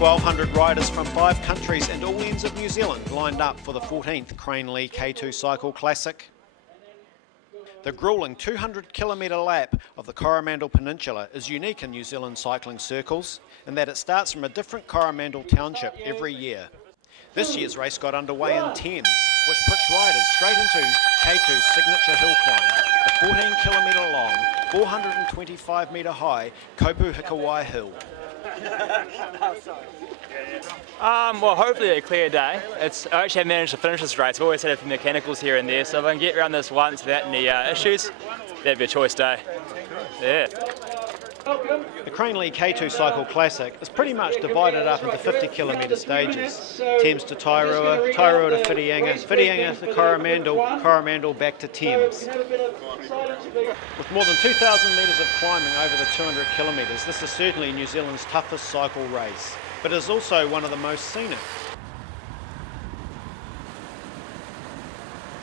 1,200 riders from 5 countries and all ends of New Zealand lined up for the 14th Cranley K2 Cycle Classic. The gruelling 200-kilometre lap of the Coromandel Peninsula is unique in New Zealand cycling circles in that it starts from a different Coromandel township every year. This year's race got underway in Thames, which puts riders straight into K2's signature hill climb, the 14-kilometre long, 425-metre high Kopuhikawai Hill. Well, hopefully a clear day. I actually have managed to finish this race. I've always had a few mechanicals here and there, so if I can get around this once without any issues, that'd be a choice day. Yeah. The Cranley K2 Cycle Classic is pretty much divided up into 50-kilometre stages. Thames to Tairua, Tairua to Whitianga, Whitianga to Coromandel, Coromandel back to Thames. With more than 2,000 metres of climbing over the 200 kilometres, this is certainly New Zealand's toughest cycle race, but it is also one of the most scenic.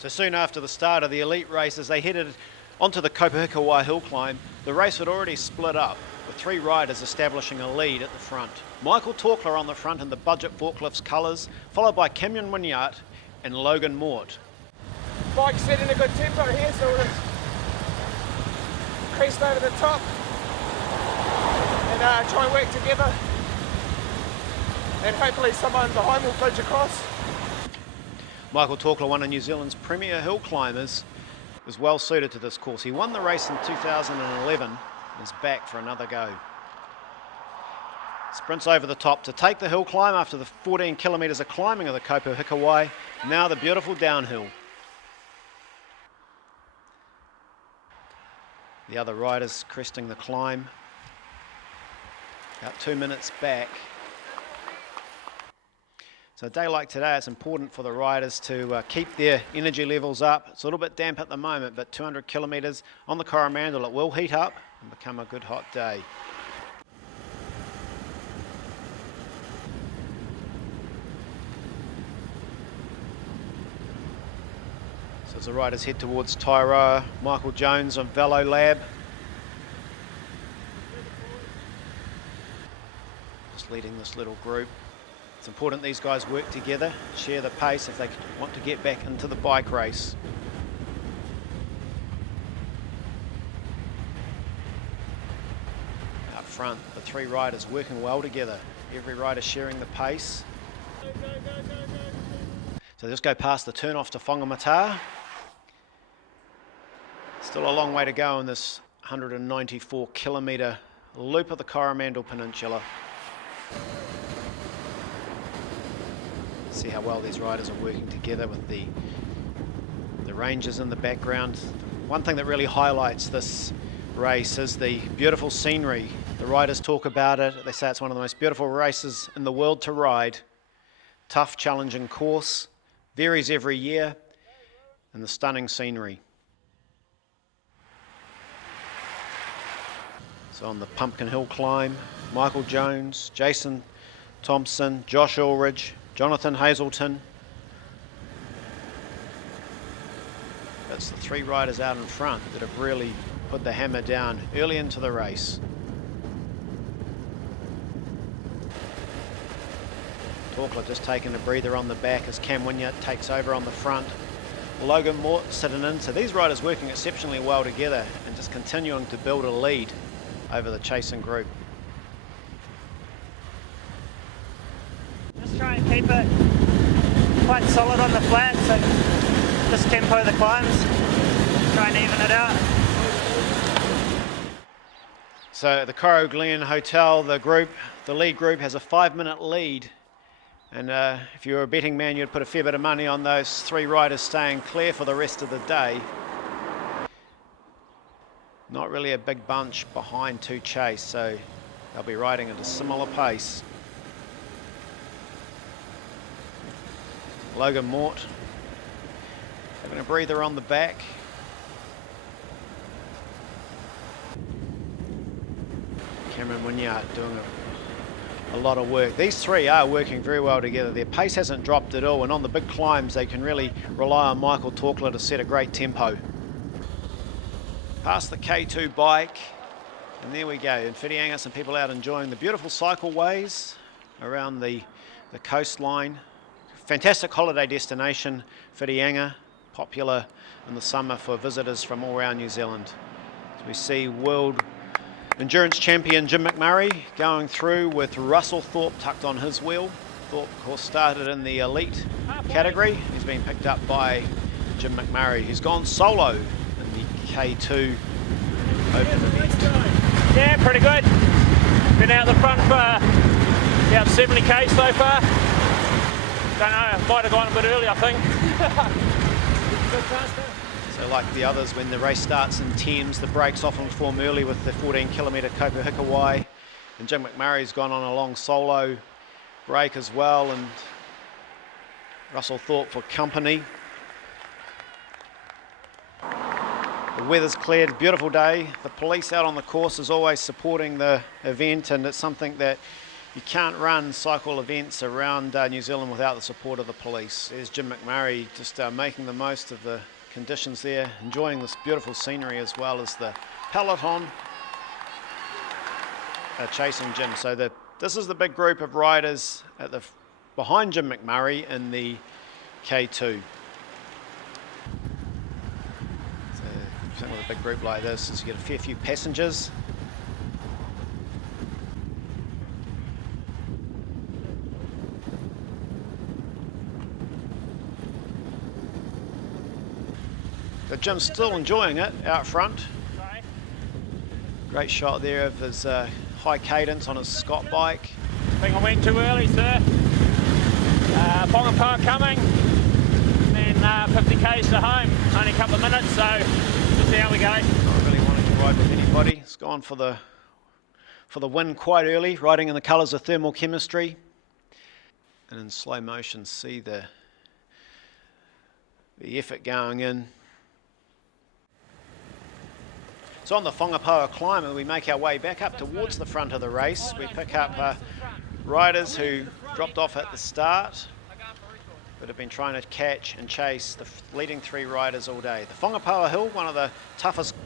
So soon after the start of the elite race, as they headed onto the Kopuhikawai hill climb, the race had already split up, with 3 riders establishing a lead at the front. Michael Torkler on the front in the budget forklifts colours, followed by Cameron Wynyard and Logan Mort. Bike's setting a good tempo here, so we'll crease over the top and try and work together, and hopefully someone behind will budge across. Michael Torkler, one of New Zealand's premier hill climbers, was well suited to this course. He won the race in 2011 and is back for another go. Sprints over the top to take the hill climb after the 14 kilometres of climbing of the Kopuhikawai. Now the beautiful downhill. The other riders cresting the climb. About 2 minutes back. So a day like today, it's important for the riders to keep their energy levels up. It's a little bit damp at the moment, but 200 kilometres on the Coromandel, it will heat up and become a good hot day. So as the riders head towards Tairua, Michael Jones on Velo Lab. Just leading this little group. It's important these guys work together, share the pace if they want to get back into the bike race. Up front, the 3 riders working well together. Every rider sharing the pace. So just go past the turn off to Whangamata. Still a long way to go in this 194 kilometre loop of the Coromandel Peninsula. See how well these riders are working together with the ranges in the background. One thing that really highlights this race is the beautiful scenery. The riders talk about it. They say it's one of the most beautiful races in the world to ride. Tough, challenging course, varies every year, and the stunning scenery. So on the Pumpkin Hill climb, Michael Jones, Jason Thompson, Josh Ulrich, Jonathan Hazelton. That's the 3 riders out in front that have really put the hammer down early into the race. Torkler just taking a breather on the back as Cam Wynyard takes over on the front. Logan Mort sitting in. So these riders working exceptionally well together and just continuing to build a lead over the chasing group. Just try and keep it quite solid on the flat, so just tempo the climbs, try and even it out. So the Coro Glen Hotel, the lead group has a 5-minute lead, and if you were a betting man, you'd put a fair bit of money on those 3 riders staying clear for the rest of the day. Not really a big bunch behind to chase, so they'll be riding at a similar pace. Logan Mort having a breather on the back. Cameron Wynyard doing a lot of work. These 3 are working very well together. Their pace hasn't dropped at all, and on the big climbs they can really rely on Michael Torkler to set a great tempo. Past the K2 bike, and there we go. In Whitianga, some people out enjoying the beautiful cycleways around the coastline. Fantastic holiday destination, Whirianga, popular in the summer for visitors from all around New Zealand. So we see world endurance champion Jim McMurray going through with Russell Thorpe tucked on his wheel. Thorpe, of course, started in the elite category. He's been picked up by Jim McMurray, who's gone solo in the K2 Open event. Yeah, pretty good. Been out the front for about 70k so far. Don't know, might have gone a bit early, I think. So like the others, when the race starts in Thames, the brakes often form early with the 14-kilometre Kopuhikawai. And Jim McMurray's gone on a long solo break as well, and Russell Thorpe for company. The weather's cleared, beautiful day. The police out on the course is always supporting the event, and it's something that you can't run cycle events around New Zealand without the support of the police. There's Jim McMurray just making the most of the conditions there, enjoying this beautiful scenery as well as the peloton chasing Jim. So this is the big group of riders at behind Jim McMurray in the K2. So with a big group like this is you get a fair few passengers. So Jim's still enjoying it out front. Great shot there of his high cadence on his Scott bike. I think I went too early, sir. Whangapā coming, and then 50k's to home. Only a couple of minutes, so we'll see how we go. Not really wanting to ride with anybody. He's gone for the win quite early, riding in the colours of thermal chemistry. And in slow motion, see the effort going in. So on the Whangapā climb, we make our way back up towards the front of the race. We pick up riders who dropped off at the start, but have been trying to catch and chase the leading three riders all day. The Whangapā Hill, one of the toughest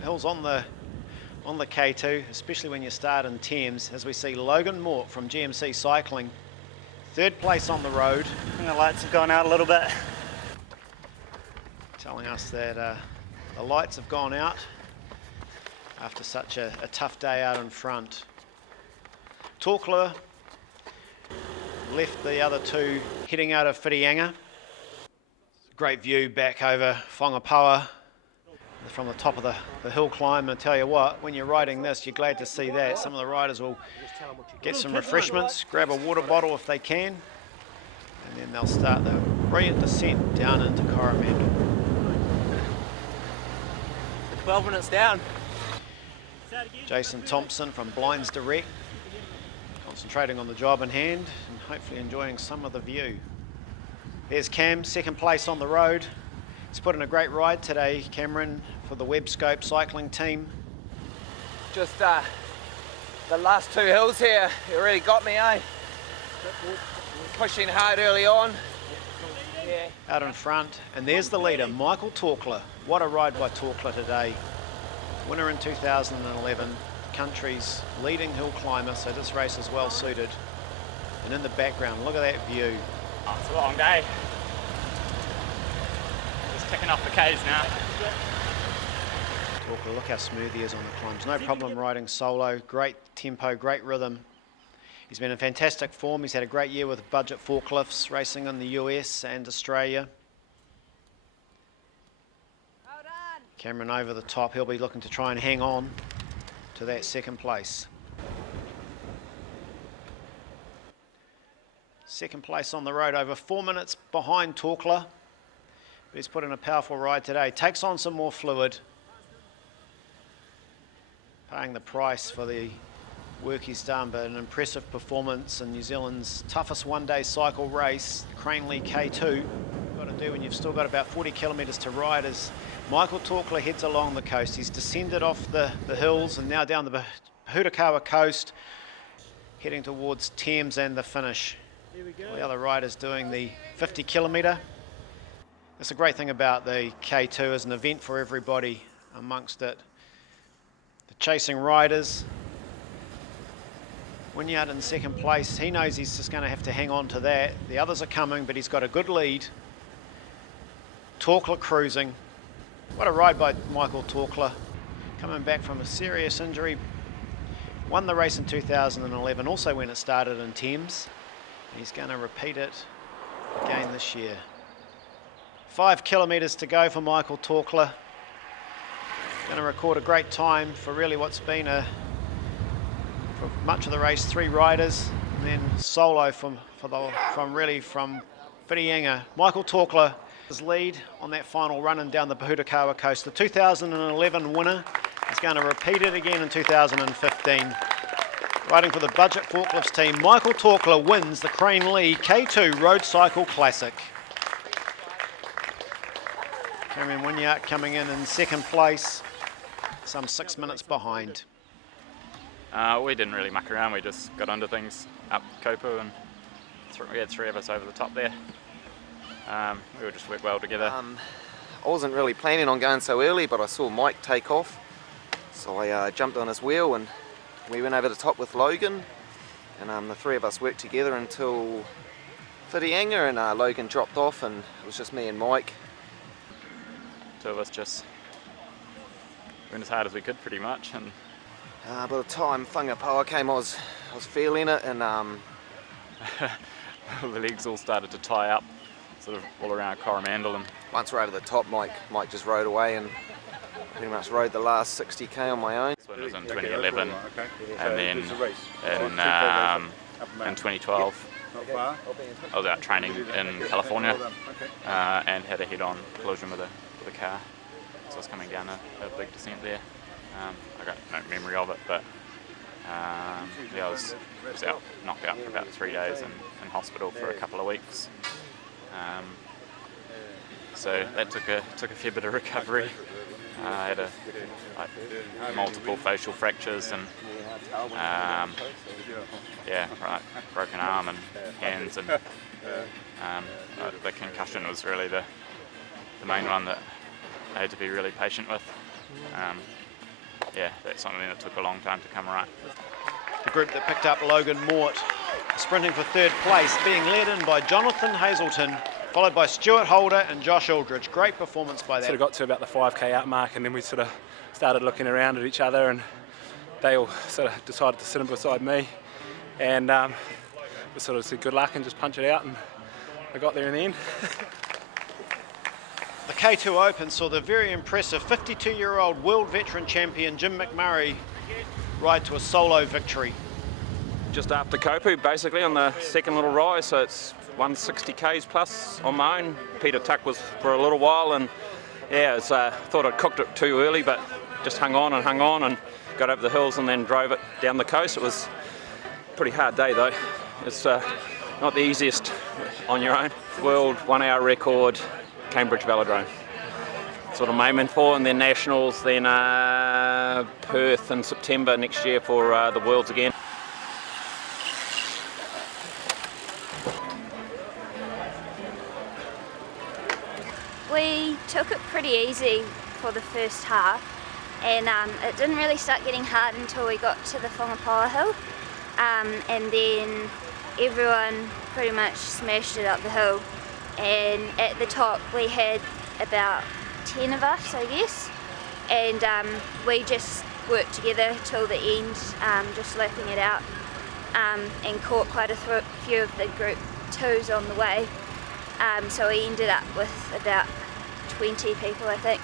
hills on the K2, especially when you start in Thames, as we see Logan Mort from GMC Cycling, third place on the road. I think the lights have gone out a little bit. Telling us that the lights have gone out after such a tough day out in front. Torkler left the other two heading out of Whirianga. Great view back over Whangapā from the top of the hill climb. And I tell you what, when you're riding this, you're glad to see that. Some of the riders will get some refreshments, grab a water bottle if they can, and then they'll start the brilliant descent down into Coromandel. 12 minutes down. Jason Thompson from Blinds Direct, concentrating on the job in hand and hopefully enjoying some of the view. There's Cam, second place on the road. He's put in a great ride today, Cameron, for the Webscope cycling team. Just the last two hills here, it really got me, eh? Pushing hard early on. Yeah. Out in front, and there's the leader, Michael Torkler. What a ride by Torkler today. Winner in 2011, the country's leading hill climber, so this race is well suited. And in the background, look at that view. Oh, it's a long day. Just ticking off the K's now. Torkler, look how smooth he is on the climbs. No problem riding solo, great tempo, great rhythm. He's been in fantastic form. He's had a great year with budget forklifts, racing in the US and Australia. Cameron over the top, he'll be looking to try and hang on to that second place. Second place on the road, over 4 minutes behind Torkler. But he's put in a powerful ride today. Takes on some more fluid. Paying the price for the work he's done, but an impressive performance in New Zealand's toughest one-day cycle race, Cranley K2. What you've got to do when you've still got about 40 kilometres to ride is Michael Torkler heads along the coast. He's descended off the hills and now down the Hurakawa coast, heading towards Thames and the finish. The other riders doing the 50 kilometre. That's the great thing about the K2, as an event for everybody amongst it. The chasing riders, Wynyard in second place. He knows he's just going to have to hang on to that. The others are coming, but he's got a good lead. Torkler cruising. What a ride by Michael Torkler. Coming back from a serious injury. Won the race in 2011, also when it started in Thames. He's going to repeat it again this year. 5 kilometres to go for Michael Torkler. Going to record a great time for really what's been for much of the race, 3 riders, and then solo from Whitianga. Michael Torkler, his lead on that final run and down the Pahutakawa coast. The 2011 winner is going to repeat it again in 2015. Riding for the Budget Forklifts team, Michael Torkler wins the Crane Lee K2 Road Cycle Classic. Cameron Wynyard coming in second place, some 6 minutes behind. We didn't really muck around, we just got under things up Kopu, and we had 3 of us over the top there. We would just work well together. I wasn't really planning on going so early, but I saw Mike take off, so I jumped on his wheel and we went over the top with Logan, and the 3 of us worked together until Whitianga, and Logan dropped off and it was just me and Mike. 2 of us just went as hard as we could pretty much, and by the time Whangapoa came I was feeling it, and the legs all started to tie up sort of all around Coromandel, and once we're over the top, Mike just rode away and pretty much rode the last 60k on my own. this one was in 2011, and then in 2012 I was out training in California and had a head-on collision with a car, so I was coming down a big descent there. I got no memory of it, but yeah, I was out, knocked out for about 3 days in hospital for a couple of weeks. So that took a fair bit of recovery. I had multiple facial fractures and broken arm and hands, and the concussion was really the main one that I had to be really patient with. That's something that took a long time to come right. The group that picked up Logan Mort, sprinting for 3rd place, being led in by Jonathan Hazelton, followed by Stuart Holder and Josh Aldridge. Great performance by that. Sort of got to about the 5k out mark, and then we sort of started looking around at each other, and they all sort of decided to sit in beside me, and we sort of said good luck and just punch it out, and I got there in the end. The K2 Open saw the very impressive 52-year-old world veteran champion Jim McMurray ride to a solo victory. Just after Kopu, basically, on the second little rise, so it's 160 k's plus on my own. Peter Tuck was for a little while, and thought I'd cooked it too early, but just hung on and got over the hills and then drove it down the coast. It was a pretty hard day though. It's not the easiest on your own. World 1 hour record, Cambridge Velodrome. That's what I'm aiming for, and then nationals, then Perth in September next year for the Worlds again. We took it pretty easy for the first half, and it didn't really start getting hard until we got to the Whangapoa hill, and then everyone pretty much smashed it up the hill, and at the top we had about 10 of us, I guess, and we just worked together till the end, just lapping it out, and caught quite a few of the group 2s on the way, so we ended up with about 20 people, I think.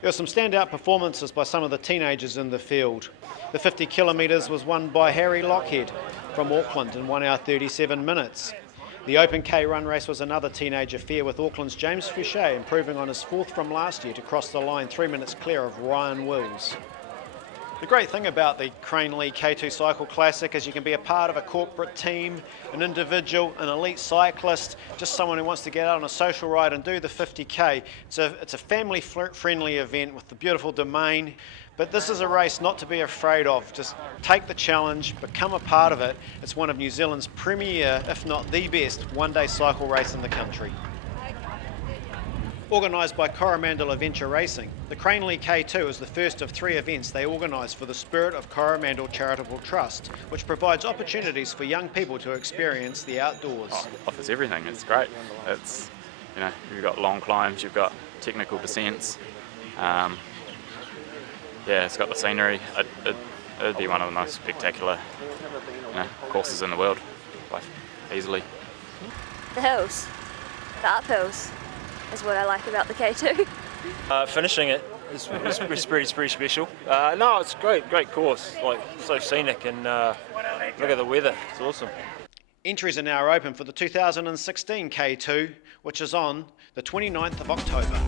There were some standout performances by some of the teenagers in the field. The 50 kilometres was won by Harry Lockhead from Auckland in 1 hour 37 minutes. The Open K run race was another teenage affair, with Auckland's James Fouché improving on his 4th from last year to cross the line 3 minutes clear of Ryan Wills. The great thing about the Crane Lee K2 Cycle Classic is you can be a part of a corporate team, an individual, an elite cyclist, just someone who wants to get out on a social ride and do the 50k. It's a family-friendly event with the beautiful domain, but this is a race not to be afraid of. Just take the challenge, become a part of it. It's one of New Zealand's premier, if not the best, one-day cycle race in the country. Organised by Coromandel Adventure Racing, the Cranley K2 is the first of 3 events they organise for the Spirit of Coromandel Charitable Trust, which provides opportunities for young people to experience the outdoors. Offers everything. It's great. It's, you've got long climbs, you've got technical descents. It's got the scenery. It'd be one of the most spectacular, courses in the world, easily. The hills, the uphills, is what I like about the K2. Finishing it is pretty special. No, it's great course, so scenic, and look at the weather, it's awesome. Entries are now open for the 2016 K2, which is on the 29th of October.